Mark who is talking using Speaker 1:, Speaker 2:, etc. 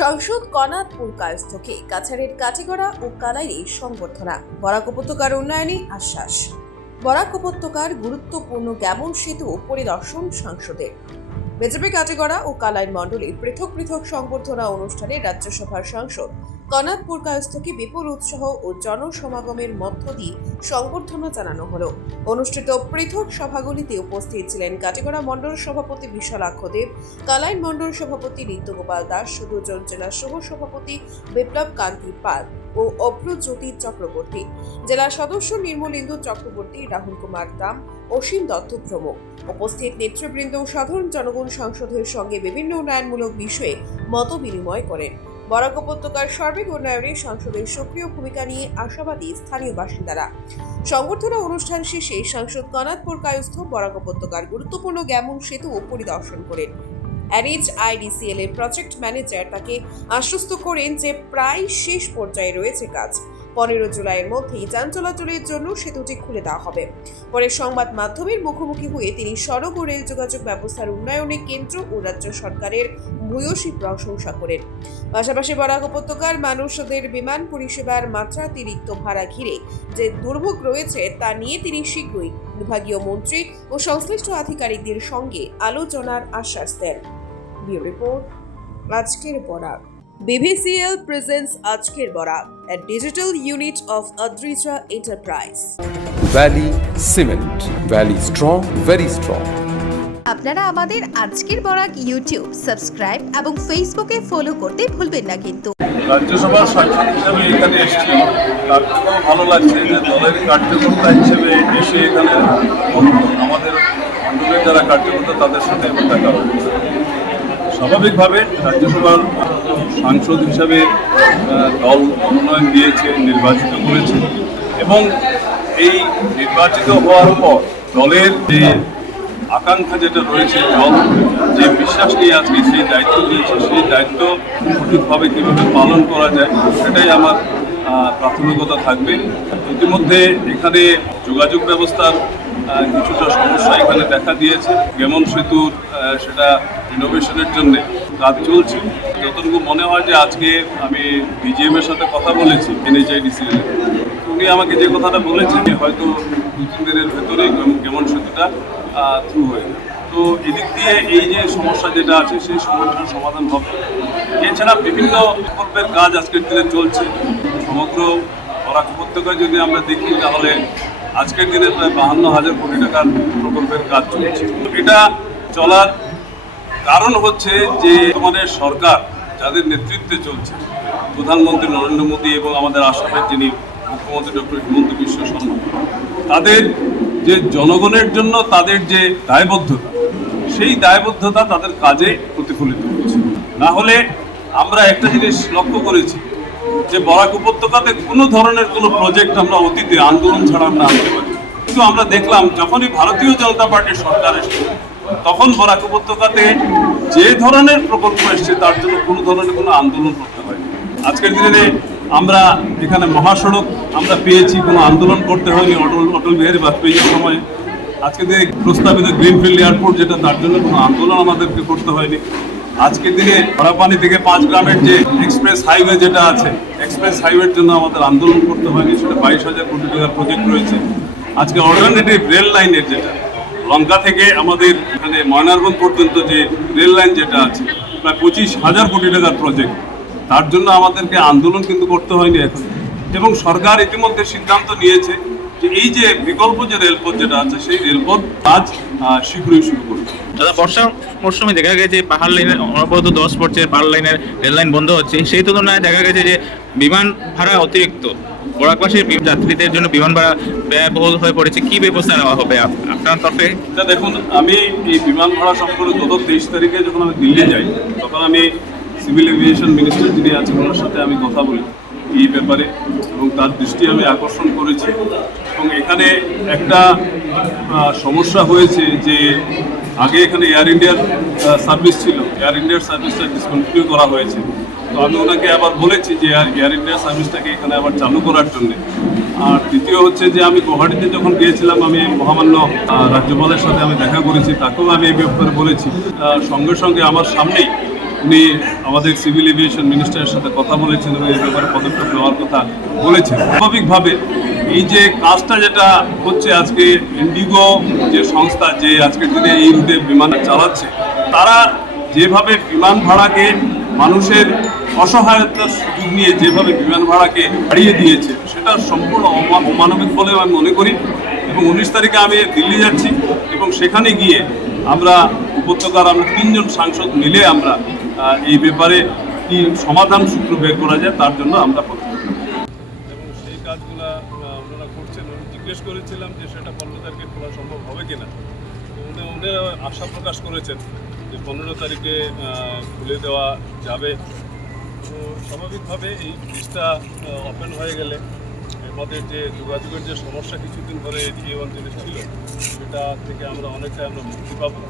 Speaker 1: সংসদ
Speaker 2: কনাথপুর কায়স্থকে কাছাড়ের কাটিগড়া ও কালাইয়ে সংবর্ধনা। বরাক উপত্যকার উন্নয়নে আশ্বাস। বরাক উপত্যকার গুরুত্বপূর্ণ গ্যামন সেতু পরিদর্শন সাংসদের। বিজেপি কাটিগড়া ও কালাইন মণ্ডলে পৃথক পৃথক সংবর্ধনা অনুষ্ঠানে রাজ্যসভার সাংসদ কনাথপুর কায়স্থকে বিপুল উৎসাহ ও জনসমাগমের মধ্য দিয়ে সংবর্ধনা জানানো হলো। অনুষ্ঠিত পৃথক সভাগুলিতে উপস্থিত ছিলেন কাটিগড়া মণ্ডল সভাপতি বিশালাক্ষ দেব কালাইন মণ্ডল সভাপতি নিত্যগোপাল দাস, সুদর্জন জেলা সহ সভাপতি বিপ্লব কান্তি পাল ও অভ্রজ্যোতি চক্রবর্তী। জেলা সদস্য নির্মলেন্দু চক্রবর্তী, রাহুল কুমার দাম অসীম দত্ত প্রমুখ উপস্থিত নেতৃবৃন্দ সাধারণ জনগণ সংসদের সঙ্গে বিভিন্ন উন্নয়নমূলক বিষয়ে মত বিনিময় করেন। বরাক উপত্যকার সার্বিক উন্নয়নে সংসদের সক্রিয় ভূমিকা নিয়ে আশাবাদী স্থানীয় বাসিন্দারা। সংবর্ধনা অনুষ্ঠান শেষে সাংসদ কনাথপুর কায়স্থ বরাক উপত্যকার গুরুত্বপূর্ণ জ্ঞাপন সেতু পরিদর্শন করেন। অ্যারিজ আইডিসিএল এর প্রজেক্ট ম্যানেজার তাকে আশ্বস্ত করেন যে প্রায় শেষ পর্যায়ে রয়েছে কাজ। পনেরো জুলাইয়ের মধ্যেই যান চলাচলের জন্য সেতুটি খুলে দেওয়া হবে। পরে সংবাদ মাধ্যমের মুখোমুখি হয়ে তিনি সড়ক ও রেল যোগাযোগ ব্যবস্থার উন্নয়নে কেন্দ্র ও রাজ্য সরকারের ভূয়সী প্রশংসা করেন। পাশাপাশি বরাক উপত্যকার মানুষদের বিমান পরিষেবার মাত্রাতিরিক্ত ভাড়া ঘিরে যে দুর্ভোগ রয়েছে তা নিয়ে তিনি শীঘ্রই বিভাগীয় মন্ত্রী ও সংশ্লিষ্ট আধিকারিকদের সঙ্গে আলোচনার আশ্বাস দেন। ব্যুরো রিপোর্ট, আজকের বরাক। বিভিসিএল প্রেজেন্টস আজকের Barak a digital unit of Adrija Enterprise.
Speaker 3: Valley Cement. Valley strong, very strong.
Speaker 4: আপনারা আমাদের আজকের বরাক ইউটিউব সাবস্ক্রাইব এবং ফেসবুকে ফলো করতে ভুলবেন না কিন্তু
Speaker 5: রাজ্যসভার সাংসদ হিসেবে এখানে এসেছি তার ভালো লাগছে যে দলের কার্যকর্তা হিসেবে এসে এখানে আমাদের যারা কার্যকর্তা তাদের সাথে দেখা হবে স্বাভাবিকভাবে রাজ্যসভার সাংসদ হিসাবে দল মনোনয়ন দিয়েছে, নির্বাচিত করেছে এবং এই নির্বাচিত হওয়ার পর দলের যে আকাঙ্ক্ষা যেটা রয়েছে, দল যে বিশ্বাস নিয়ে আজকে সেই দায়িত্ব নিয়েছে, সেই দায়িত্ব সঠিকভাবে কীভাবে পালন করা যায়, সেটাই আমার প্রাথমিকতা থাকবে। ইতিমধ্যে এখানে যোগাযোগ ব্যবস্থার কিছুটা সমস্যা এখানে দেখা দিয়েছে। যেমন সেতুর সেটা ইনোভেশনের জন্য কাজ চলছে। যতটুকু মনে হয় যে আজকে আমি বিজিএম এর সাথে কথা বলেছি এনএইচআইডিসিএল উনি আমাকে যে কথাটা বলেছেন যে হয়তো দু তিন দিনের ভেতরেই কেমন সেতুটা থ্রু হয়ে তো এদিক দিয়ে এই যে সমস্যা যেটা আছে, সেই সমস্যার সমাধান হবে। এছাড়া বিভিন্ন প্রকল্পের কাজ আজকের দিনে চলছে। সমগ্র বরাক উপত্যকায় যদি আমরা দেখি, তাহলে আজকের দিনে প্রায় বাহান্ন হাজার কোটি টাকার প্রকল্পের কাজ চলছে। এটা চলার কারণ হচ্ছে যে আমাদের সরকার যাদের নেতৃত্বে চলছে, প্রধানমন্ত্রী নরেন্দ্র মোদী এবং আমাদের আসামের যিনি মুখ্যমন্ত্রী ডক্টর হিমন্ত বিশ্ব শর্মা, তাদের যে জনগণের জন্য তাদের যে দায়বদ্ধতা, সেই দায়বদ্ধতা তাদের কাজে প্রতিফলিত হচ্ছে না হলে আমরা একটা জিনিস লক্ষ্য করেছি যে বরাক উপত্যকাতে কোনো ধরনের কোনো প্রজেক্ট আমরা অতীতে আন্দোলন ছাড়া আমরা আনতে পারি। কিন্তু আমরা দেখলাম, যখনই ভারতীয় জনতা পার্টির সরকার এসেছে তখন বরাক উপত্যকাতে যে ধরনের প্রকল্প এসছে, তার জন্য কোনো ধরনের কোনো আন্দোলন করতে হয় আজকের দিনে আমরা এখানে মহাসড়ক আমরা পেয়েছি, কোনো আন্দোলন করতে হয়নি অটল অটল বিহারী বাজপেয়ীর সময়। আজকে যে প্রস্তাবিত গ্রিনফিল্ড এয়ারপোর্ট যেটা, তার জন্য কোনো আন্দোলন আমাদেরকে করতে হয়নি। আজকের দিনে খরাপানি থেকে পাঁচ গ্রামের যে এক্সপ্রেস হাইওয়ে যেটা আছে এক্সপ্রেস হাইওয়ের জন্য আমাদের আন্দোলন করতে হয়নি, সেটা বাইশ হাজার কোটি টাকার প্রজেক্ট রয়েছে। আজকে অল্টারনেটিভ রেল লাইনের যেটা, লঙ্কা থেকে আমাদের এখানে ময়নারবন পর্যন্ত যে রেল লাইন যেটা আছে, প্রায় পঁচিশ হাজার কোটি টাকার প্রজেক্ট তার জন্য আমাদেরকে আন্দোলন কিন্তু করতে হয়নি এখন। এবং সরকার ইতিমধ্যে সিদ্ধান্ত নিয়েছে যে এই যে বিকল্প যে রেলপথ যেটা আছে, সেই রেলপথ কাজ শীঘ্রই শুরু করবে।
Speaker 6: দাদা, বর্ষা মরশুমে দেখা গেছে পাহাড় লাইনের অনবরত দশ পড়ছে পাহাড় লাইনের রেল লাইন বন্ধ হচ্ছে। সেই তুলনায় দেখা গেছে যে বিমান ভাড়া অতিরিক্ত। বরাকবাসীর যাত্রীদের জন্য বিমান ভাড়া ব্যয়বহুল হয়ে পড়েছে। কি ব্যবস্থা নেওয়া হবে আপনার তরফে?
Speaker 5: দেখুন, আমি এই বিমান ভাড়া সম্পর্কে গত তেইশ তারিখে যখন আমি দিল্লি যাই, তখন আমি সিভিল এভিয়েশন মিনিস্টার যিনি আছেন, ওনার সাথে আমি কথা বলি। এই ব্যাপারে এবং তার দৃষ্টি আমি আকর্ষণ করেছি এবং এখানে একটা সমস্যা হয়েছে যে আগে এখানে এয়ার ইন্ডিয়ার সার্ভিস ছিল। এয়ার ইন্ডিয়ার সার্ভিসটা ডিসকন্টিনিউ করা হয়েছে। তো আমি ওনাকে আবার বলেছি যে এয়ার ইন্ডিয়ার সার্ভিসটাকে এখানে আবার চালু করার জন্যে। আর দ্বিতীয় হচ্ছে যে আমি গুয়াহাটিতে যখন গিয়েছিলাম, আমি মহামান্য রাজ্যপালের সাথে আমি দেখা করেছি, তাকেও আমি এই ব্যাপারে বলেছি। সঙ্গে সঙ্গে আমার সামনেই উনি আমাদের সিভিল এভিয়েশন মিনিস্টারের সাথে কথা বলেছেন এবং এই ব্যাপারে পদক্ষেপ নেওয়ার কথা বলেছেন। স্বাভাবিকভাবে এই যে কাজটা যেটা হচ্ছে আজকে ইন্ডিগো যে সংস্থা যে আজকের দিনে এই রুটে বিমান চালাচ্ছে, তারা যেভাবে বিমান ভাড়াকে মানুষের অসহায়তার সুযোগ নিয়ে যেভাবে বিমান ভাড়াকে বাড়িয়ে দিয়েছে, সেটা সম্পূর্ণ অমা- অমানবিক বলে আমি মনে করি। এবং উনিশ তারিখে আমি দিল্লি যাচ্ছি এবং সেখানে গিয়ে আমরা উপত্যকার আমরা তিনজন সাংসদ মিলে আমরা এই ব্যাপারে কি সমাধান সূত্র বের করা যায়, তার জন্য আমরা। এবং সেই কাজগুলো ওনারা করছেন। জিজ্ঞেস করেছিলাম যে সেটা তারিখে খোলা সম্ভব হবে কিনা। উনি উনি আশা প্রকাশ করেছেন যে পনেরো তারিখে খুলে দেওয়া যাবে। তো স্বাভাবিকভাবে এই ব্রিজটা ওপেন হয়ে গেলে আমাদের যে যোগাযোগের যে সমস্যা কিছুদিন ধরে এই অঞ্চলে ছিল, সেটা থেকে আমরা অনেকটা আমরা মুক্তি পাবো।